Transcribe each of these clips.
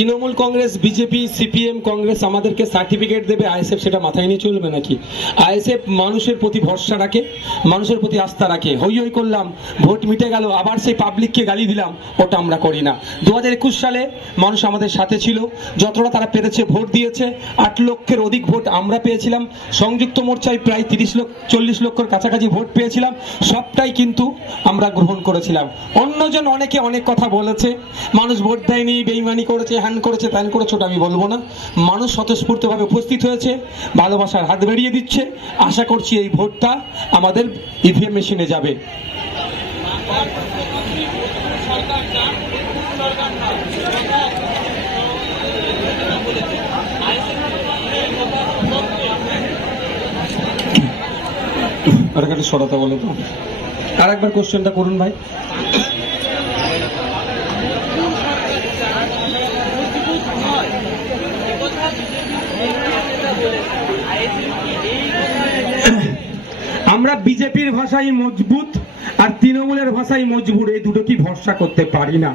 Trinamool Congress, BJP, CPM, Congress আমাদেরকে certificate দেবে, ISF সেটা মাথায় নিয়ে চলবে নাকি? আইএসএফ মানুষের প্রতি ভরসা রাখে, মানুষের প্রতি আস্থা রাখে। হই হই করলাম, ভোট মিটে গেল, আবার সেই পাবলিককে গালি দিলাম, ওটা আমরা করি না। দু একুশ সালে মানুষ আমাদের সাথে ছিল, যতটা তারা পেরেছে ভোট দিয়েছে, আট লক্ষের অধিক ভোট আমরা পেয়েছিলাম, সংযুক্ত মোর্চায় প্রায় তিরিশ লক্ষ, চল্লিশ লক্ষর কাছাকাছি ভোট পেয়েছিলাম, সবটাই কিন্তু আমরা গ্রহণ করেছিলাম। অন্যজন অনেকে অনেক কথা বলেছে, মানুষ ভোট দেয়নি, বেইমানি করেছে হ্যান করেছে ত্যান করেছে ওটা আমি বলব না। মানুষ স্বতঃস্ফূর্তভাবে উপস্থিত হয়েছে, ভালোবাসার হাত বেরিয়ে দিচ্ছে। আশা করছি এই ভোটটা আমাদের ইভিএম মেশিনে যাবে। আর একটা সরাতে বলে তো? আর একবার কোশ্চেনটা করুন ভাই। আমরা বিজেপির ভাষায় মজবুত আর তৃণমূলের ভাষায় মজবুর এই দুটোকে ভরসা করতে পারি না?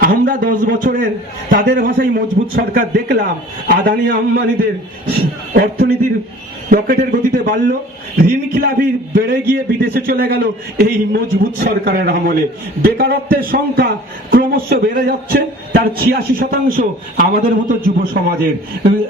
আমরা দশ বছরের তাদের ভাষায় মজবুত সরকার দেখলাম, আদানি আম্বানিদের অর্থনীতির রকেটের গতিতে বাড়ল, ঋণ খিলাফি বেড়ে গিয়ে বিদেশে চলে গেল, এই মজবুত সরকারের আমলে। বেকারত্বের সংখ্যা ক্রমশ বেড়ে যাচ্ছে, তার ছিয়াশি শতাংশ আমাদের মতো যুব সমাজের।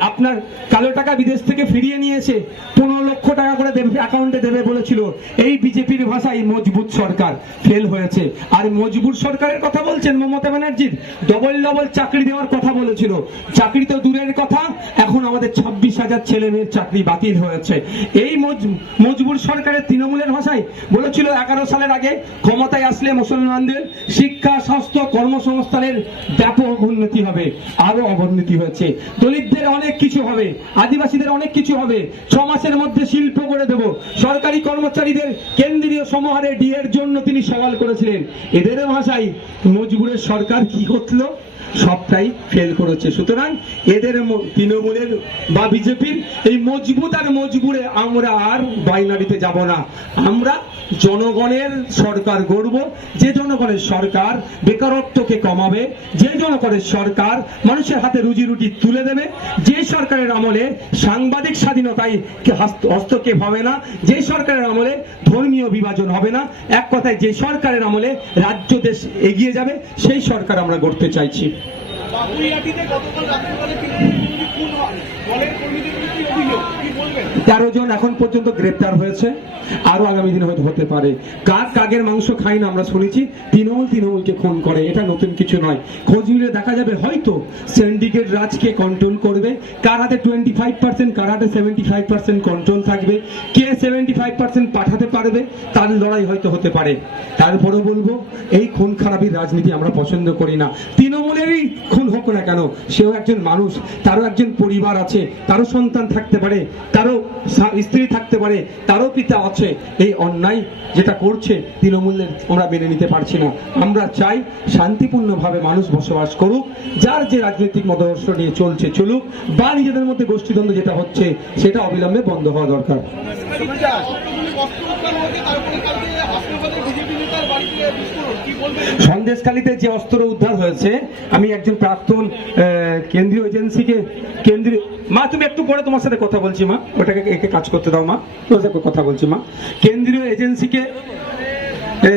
আপনার কালো টাকা বিদেশ থেকে ফিরিয়ে নিয়েছে, পনেরো লক্ষ টাকা করে দেবে অ্যাকাউন্টে দেবে বলেছিল। এই বিজেপির ভাষায় মজবুত সরকার ফেল হয়েছে। আর মজবুত সরকারের কথা বলছেন মমতা ব্যানার্জির ডবল ডবল চাকরি দেওয়ার কথা বলেছিল। চাকরি তো দূরের কথা, এখন আমাদের ছাব্বিশ হাজার ছেলে মেয়ের চাকরি বাতিল হয়েছে। এই মজ- মজবুর সরকারের তৃণমূলের ভাষায় বলেছিল, এগারো সালের আগে ক্ষমতায় আসলে মুসলমানদের শিক্ষা, স্বাস্থ্য কর্মসংস্থানের ব্যাপক উন্নতি হবে আরও অবনতি হয়েছে। দলিতদের অনেক কিছু হবে, আদিবাসীদের অনেক কিছু হবে। ছ মাসের মধ্যে শিল্প করে দেব। সরকারি কর্মচারীদের কেন্দ্রীয় সমাহারে ডিএর জন্য তিনি সওয়াল করেছিলেন। এদের ভাষায় মজবুরের সরকার কি করল? সবটাই ফেল করেছে। সুতরাং এদের তৃণমূলের বা বিজেপির এই মজবুত আর মজবুরে আমরা আর বাইনারিতে যাব না। আমরা জনগণের সরকার গড়ব। যে জনগণের সরকার বেকারত্বকে কমাবে, যে জনগণের সরকার মানুষের হাতে রুজি রুটি তুলে দেবে, যে সরকারের আমলে সাংবাদিক স্বাধীনতায় হস্তক্ষেপ হবে না, যে সরকারের আমলে ধর্মীয় বিভাজন হবে না, এক কথায় যে সরকারের আমলে রাজ্য দেশ এগিয়ে যাবে, সেই সরকার আমরা গড়তে চাইছি। তেরো জন এখন পর্যন্ত গ্রেপ্তার হয়েছে। আরও আগামী দিনে হয়তো হতে পারে। কাক কাকের মাংস খাই না আমরা শুনেছি। তৃণমূল তৃণমূলকে খুন করে। এটা নতুন কিছু নয়। খোঁজ নিলে দেখা যাবে হয়তো সিন্ডিকেট রাজকে কন্ট্রোল করবে। কার হাতে টোয়েন্টি ফাইভ পার্সেন্ট কার হাতে সেভেন্টি ফাইভ পার্সেন্ট কন্ট্রোল থাকবে? কে সেভেন্টি ফাইভ পার্সেন্ট পাঠাতে পারবে? তার লড়াই হয়তো হতে পারে। তারপরেও বলব, এই খুন খারাপির রাজনীতি আমরা পছন্দ করি না। তৃণমূলেরই খুন হোক না কেন, সেও একজন মানুষ, তারও একজন পরিবার আছে, তারও সন্তান থাকতে পারে, তারও স্ত্রী থাকতে পারে, তারও পিতা আছে। এই অন্যায় যেটা করছে, তৃণমূলের আমরা মেনে নিতে পারছি না। আমরা চাই শান্তিপূর্ণভাবে মানুষ বসবাস করুক, যার যে রাজনৈতিক মতাদর্শ নিয়ে চলছে চলুক, বা নিজেদের মধ্যে গোষ্ঠীদ্বন্দ্ব যেটা হচ্ছে, সেটা অবিলম্বে বন্ধ হওয়া দরকার অত্যাধুনিক অস্ত্র উদ্ধার হয়েছে তারপরে কালকে হাসপাতালে বিজেপি নেতার বাড়িতে বিস্ফোরণ কি বলবেন সন্দেশখালীতে যে অস্ত্র উদ্ধার হয়েছে, আমি একজন প্রাক্তন কেন্দ্রীয় এজেন্সিকে, কেন্দ্রীয়, মা, তুমি একটু পরে তোমার সাথে কথা বলছি, মা। ওটাকে একে কাজ করতে দাও, মা। তোমার সাথে কথা বলছি, মা। কেন্দ্রীয় এজেন্সিকে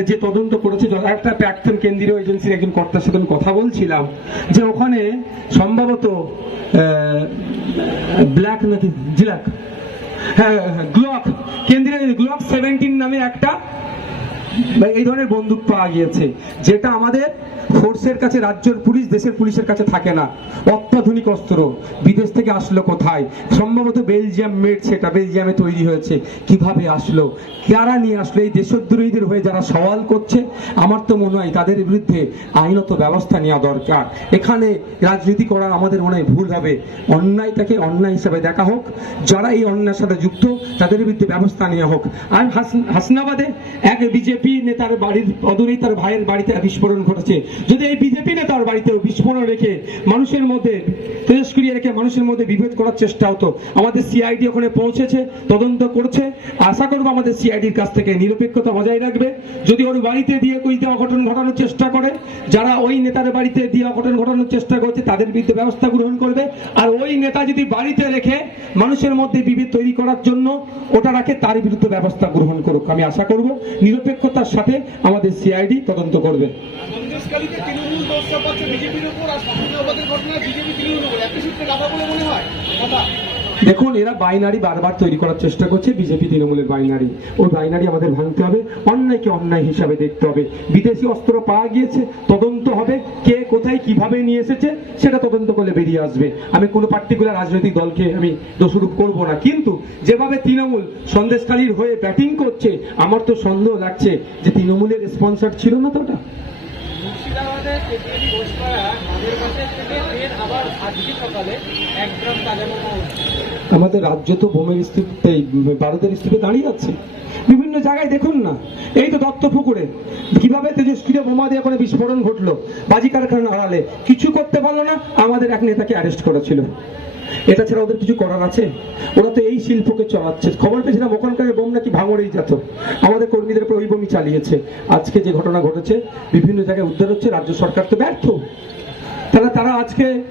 যে তদন্ত করেছে একটা প্রাক্তন কেন্দ্রীয় এজেন্সির একজন কর্তার সাথে আমি কথা বলছিলাম, যে ওখানে সম্ভবত ব্ল্যাক নাকি, জিলাক। হ্যাঁ গ্লক। কেন্দ্রীয়, গ্লক সেভেন্টিন নামে একটা বা এই ধরনের বন্দুক পাওয়া গিয়েছে, যেটা আমাদের ফোর্সের কাছে, রাজ্যের পুলিশ, দেশের পুলিশের কাছে থাকে না। অত্যাধুনিক অস্ত্র। বিদেশ থেকে আসলো কোথায়? সম্ভবত বেলজিয়াম মেড সেটা, বেলজিয়ামে তৈরি হয়েছে। কীভাবে আসলো? কারা নিয়ে আসলো? এই দেশদ্রোহীদের হয়ে যারা সওয়াল করছে, আমার তো মনে হয় তাদের বিরুদ্ধে আইনত ব্যবস্থা নেওয়া দরকার। এখানে রাজনীতি করা আমাদের মনে হয় ভুল হবে। অন্যায়টাকে অন্যায় হিসাবে দেখা হোক, যারা এই অন্যায়ের সাথে যুক্ত, তাদের বিরুদ্ধে ব্যবস্থা নেওয়া হোক। আর হাসনাবাদে এক বিজেপি বিজেপি নেতার বাড়ির অদূরেই তার ভাইয়ের বাড়িতে বিস্ফোরণ ঘটেছে। যদি এই বিজেপি নেতার বাড়িতেও বিস্ফোরণ রেখে মানুষের মধ্যে, তেজস্ক্রিয়া রেখে মানুষের মধ্যে বিভেদ করার চেষ্টা হতো, আমাদের সিআইডি ওখানে পৌঁছেছে, তদন্ত করছে। আশা করব আমাদের সিআইডির কাছ থেকে নিরপেক্ষতা বজায় রাখবে। যদি ওর বাড়িতে দিয়ে কই অঘটন ঘটানোর চেষ্টা করে, যারা ওই নেতার বাড়িতে দিয়ে অঘটন ঘটানোর চেষ্টা করছে, তাদের বিরুদ্ধে ব্যবস্থা গ্রহণ করবে। আর ওই নেতা যদি বাড়িতে রেখে মানুষের মধ্যে বিভেদ তৈরি করার জন্য ওটা রাখে, তার বিরুদ্ধে ব্যবস্থা গ্রহণ করুক। আমি আশা করব করব নিরপেক্ষতার সাথে আমাদের সিআইডি তদন্ত করবে। বিজেপির উপর আর ঘটনা বিজেপি তৃণমূল একই সূত্রে কথা বলে মনে হয়? কথা। দেখুন, এরা বাইনারি বারবার তৈরি করার চেষ্টা করছে, বিজেপি তৃণমূলের বাইনারি ওই বাইনারি আমাদের ভাঙতে হবে, অন্যায়কে অন্যায় হিসাবে দেখতে হবে। বিদেশি অস্ত্র পাওয়া গিয়েছে, তদন্ত হবে, কে কোথায় কীভাবে নিয়ে এসেছে, সেটা তদন্ত করলে বেরিয়ে আসবে। আমি কোনো পার্টিকুলার রাজনৈতিক দলকে আমি দোষারোপ করব না। কিন্তু যেভাবে তৃণমূল সন্দেশকালীর হয়ে ব্যাটিং করছে, আমার তো সন্দেহ লাগছে যে তৃণমূলের স্পন্সর ছিল না তো ওটা। আবার আজকে সকালে এক গ্রাম তাজা। আমাদের রাজ্য তো বোমের স্তূপে ভারতের স্তূপে দাঁড়িয়ে আছে। বিভিন্ন জায়গায় দেখুন না, এই তো দত্ত পুকুরে। কীভাবে তেজস্ক্রিয় বোমা দিয়ে করে বিস্ফোরণ ঘটলো, বাজি কারখানা আড়ালে। কিছু করতে পারল না, আমাদের এক নেতাকে অ্যারেস্ট করেছিল। এটা ছাড়া ওদের কিছু করার আছে? ওরা তো এই শিল্পকে চালাচ্ছে। খবর পেয়েছিলাম, ওখানকার বোম নাকি ভাঙড়েই যেত। আমাদের কর্মীদের উপর ওই বোমই চালিয়েছে। আজকে যে ঘটনা ঘটেছে, বিভিন্ন জায়গায় উদ্ধার হচ্ছে, রাজ্য সরকার তো ব্যর্থ। তাহলে তারা আজকে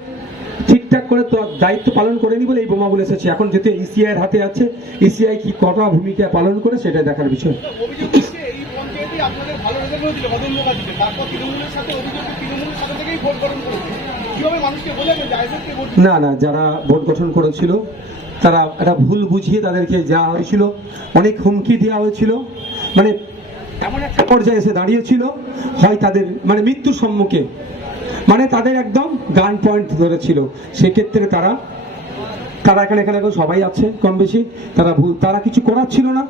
ঠিকঠাক করে তো দায়িত্ব পালন করেনি বলে এই বোমাগুলো এসেছে। এখন যেহেতু ইসিআই এর হাতে আছে ইসিআই কি কটা ভূমিকা পালন করে সেটা দেখার বিষয়? না না যারা ভোট গঠন করেছিল তারা একটা ভুল বুঝিয়ে তাদেরকে যাওয়া হয়েছিল। অনেক হুমকি দেওয়া হয়েছিল। মানে এমন একটা পর্যায়ে এসে দাঁড়িয়েছিল। হয় তাদের মানে মৃত্যুর সম্মুখে। মানে তাদের একদম গান পয়েন্ট ধরেছিল। সেক্ষেত্রে তারা তারা এখানে এখানে সবাই আছে কম বেশি তারা ভুল, তারা কিছু করার ছিল না।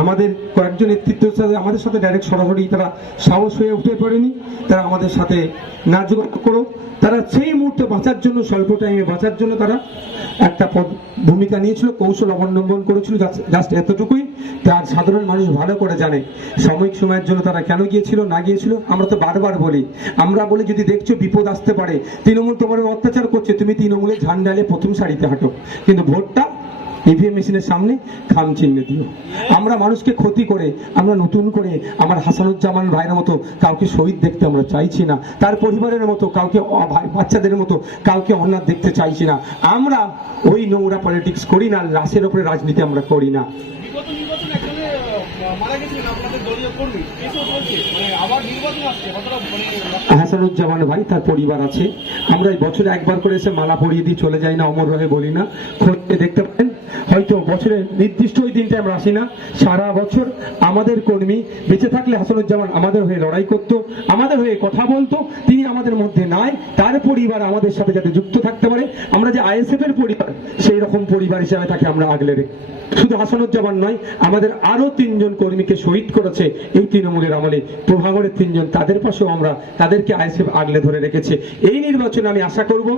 আমাদের কয়েকজন নেতৃত্বের সাথে, আমাদের সাথে ডাইরেক্ট সরাসরি তারা সাহস হয়ে উঠে পড়েনি। তারা আমাদের সাথে না যোগাযোগ করো। তারা সেই মুহূর্তে বাঁচার জন্য, স্বল্প টাইমে বাঁচার জন্য তারা একটা পদ ভূমিকা নিয়েছিল, কৌশল অবলম্বন করেছিল জাস্ট এতটুকুই। তার সাধারণ মানুষ ভালো করে জানে, সাময়িক সময়ের জন্য তারা কেন গিয়েছিল, না গিয়েছিল, আমরা তো বারবার বলি। আমরা বলি, যদি দেখছ বিপদ আসতে পারে, তৃণমূল তোমার অত্যাচার করছে, তুমি তৃণমূলের ঝান্ডালে প্রথম সারিতে হাঁটো। কিন্তু ভোটটা ইভিএম মেশিনের সামনে খাম চিহ্নে দিও আমরা মানুষকে ক্ষতি করে, আমরা নতুন করে আমার হাসানুজ্জামান ভাইয়ের মতো কাউকে শহীদ দেখতে আমরা চাইছি না, তার পরিবারের মতো কাউকে বাচ্চাদের মতো কাউকে অন্যার দেখতে চাইছি না। আমরা ওই নোংরা পলিটিক্স করি না লাশের ওপরে রাজনীতি আমরা করি না। হাসানুজ্জামান ভাই, তার পরিবার আছে। আমরা এই বছরে একবার করে এসে মালা পরিয়ে দিয়ে চলে যাই না, অমর রহে বলি না। খোঁজে দেখতে পারেন। হয়তো বছরের নির্দিষ্ট ওই দিনটা আমরা আসি না। সারা বছর আমাদের কর্মী বেঁচে থাকলে হাসানুজ্জামান আমাদের হয়ে লড়াই করত, আমাদের হয়ে কথা বলতো, তিনি আমাদের মধ্যে নাই, তার পরিবার আমাদের সাথে যাতে যুক্ত থাকতে পারে। আমরা যে আইএসএফ এর পরিবার, সেই রকম পরিবার হিসাবে তাকে আমরা আগলে রেখে শুধু হাসানুজ্জামান নয়, আমাদের আরও তিনজন কর্মীকে শহীদ করেছে এই তৃণমূলের আমলে। প্রভাগরের তিনজন, তাদের পাশেও আমরা, তাদেরকে আইএসএফ আগলে ধরে রেখেছে। এই নির্বাচনে আমি আশা করব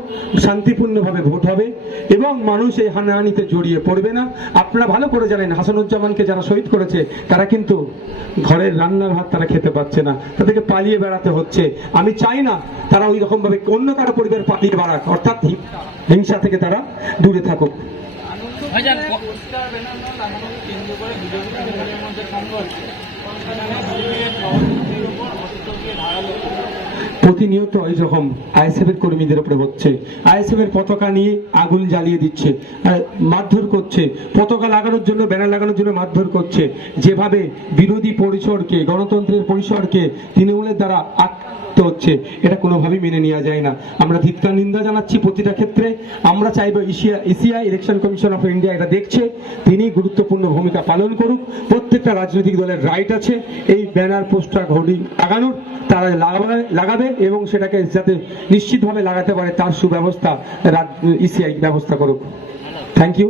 শান্তিপূর্ণভাবে ভোট হবে এবং মানুষ এই হানাহানিতে জড়িয়ে পড়বে না। আপনারা ভালো করে জানেন, হাসানুজ্জামানকে যারা শহীদ করেছে, তারা কিন্তু ঘরের রান্নার ভাত তারা খেতে পাচ্ছে না। তাদেরকে পালিয়ে বেড়াতে হচ্ছে। আমি চাই না তারা ওই রকম ভাবে অন্য কারও পরিবার পালিয়ে বেড়াক, অর্থাৎ হিংসা থেকে তারা দূরে থাকুক। ভাইজান পোস্টার ব্যানার লাগানোকে কেন্দ্র করে বিজেপি ধারালো প্রতিনিয়ত আইএসএফ এর কর্মীদের উপরে হচ্ছে। আইএসএফ এর পতাকা নিয়ে আগুন জ্বালিয়ে দিচ্ছে মারধর করছে, পতাকা লাগানোর জন্য ব্যানার লাগানোর জন্য মারধর করছে। যেভাবে বিরোধী পরিসরকে, গণতন্ত্রের পরিসরকে তৃণমূলের দ্বারা আক্রান্ত হচ্ছে, এটা কোনোভাবেই মেনে নেওয়া যায় না। আমরা ধিক্কার, নিন্দা জানাচ্ছি প্রতিটা ক্ষেত্রে। আমরা চাইব Asia Asia election commission of India এটা দেখছে। তিনি গুরুত্বপূর্ণ ভূমিকা পালন করুক। প্রত্যেকটা রাজনৈতিক দলের রাইট আছে। এই ব্যানার পোস্টার ঘড়ি লাগানোর, তারা লাগাবে লাগাবে। এবং সেটাকে যাতে নিশ্চিতভাবে লাগাতে পারে তার সুব্যবস্থা ইসিআই ব্যবস্থা করুক। থ্যাংক ইউ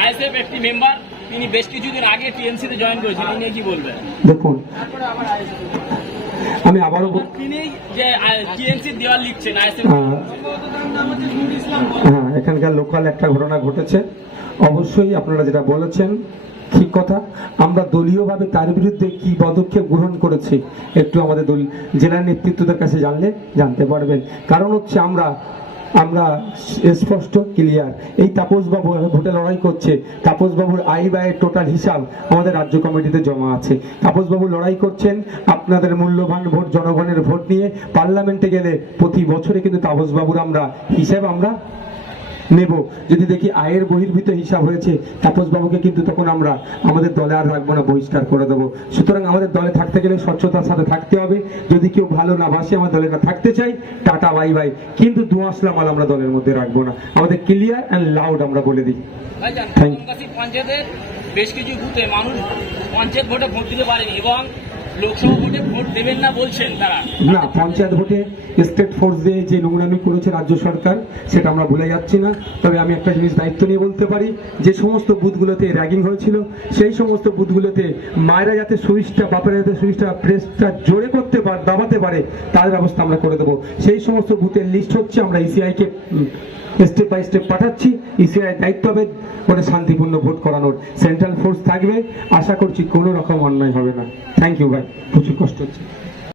আইএসএফ একটি মেম্বার তিনি বেশ কিছুদিন আগে টিএমসিতে জয়েন করেছেন নিয়ে কি বলবেন? দেখুন আমি আবারও তিনি যে দেওয়াল লিখছেন আহ, হ্যাঁ। এখানকার লোকাল একটা ঘটনা ঘটেছে। অবশ্যই আপনারা যেটা বলেছেন ঠিক কথা। আমরা দলীয়ভাবে তার বিরুদ্ধে কি পদক্ষেপ গ্রহণ করেছি একটু আমাদের দল জেলার নেতৃত্বদের কাছে জানলে জানতে পারবেন। কারণ হচ্ছে আমরা আমরা স্পষ্ট ক্লিয়ার এই তাপসবাবু ভোটে লড়াই করছে। তাপসবাবুর আয় ব্যয়ের টোটাল হিসাব আমাদের রাজ্য কমিটিতে জমা আছে। তাপসবাবু লড়াই করছেন আপনাদের মূল্যবান ভোট, জনগণের ভোট নিয়ে। পার্লামেন্টে গেলে প্রতি বছরে কিন্তু তাপসবাবুর আমরা হিসাব আমরা নেব। যদি দেখি আয়ের বহির্ভূত হিসাব হয়েছে তাপস বাবুকে কিন্তু তখন আমরা আমাদের দলে আর রাখব না বহিষ্কার করে দেবো। সুতরাং আমাদের দলে থাকতে গেলে স্বচ্ছতার সাথে থাকতে হবে। যদি কেউ ভালো না ভাসে আমার দলে না থাকতে চাই টাটা বাই বাই। কিন্তু দু আসলা মাল আমরা দলের মধ্যে রাখব না। আমাদের ক্লিয়ার অ্যান্ড লাউড আমরা বলে দিই। পঞ্চায়েতের বেশ কিছু বুথে মানুষ পঞ্চায়েত ভোটে ভোট দিতে পারেনি এবং না না, পঞ্চায়েত ভোটে স্টেট ফোর্স দিয়ে যে নোংরামি করেছে রাজ্য সরকার, সেটা আমরা ভুলে যাচ্ছি না। তবে আমি একটা জিনিস দায়িত্ব নিয়ে বলতে পারি, যে সমস্ত বুথগুলোতে র্যাগিং হয়েছিল, সেই সমস্ত বুথগুলোতে মায়েরা যাতে সুইচটা বাপেরা যাতে সুইচটা প্রেসটা জোরে করতে পারে, দাবাতে পারে, তার ব্যবস্থা আমরা করে দেবো। সেই সমস্ত বুথের লিস্ট হচ্ছে, আমরা E ইসিআইকে স্টেপ বাই স্টেপ পাঠাচ্ছি। ইসিআই দায়িত্ব হবে ওটা শান্তিপূর্ণ ভোট করানোর। সেন্ট্রাল ফোর্স থাকবে। আশা করছি কোনো রকম অন্যায় হবে না। থ্যাংক ইউ ভাই প্রচুর কষ্ট হচ্ছে।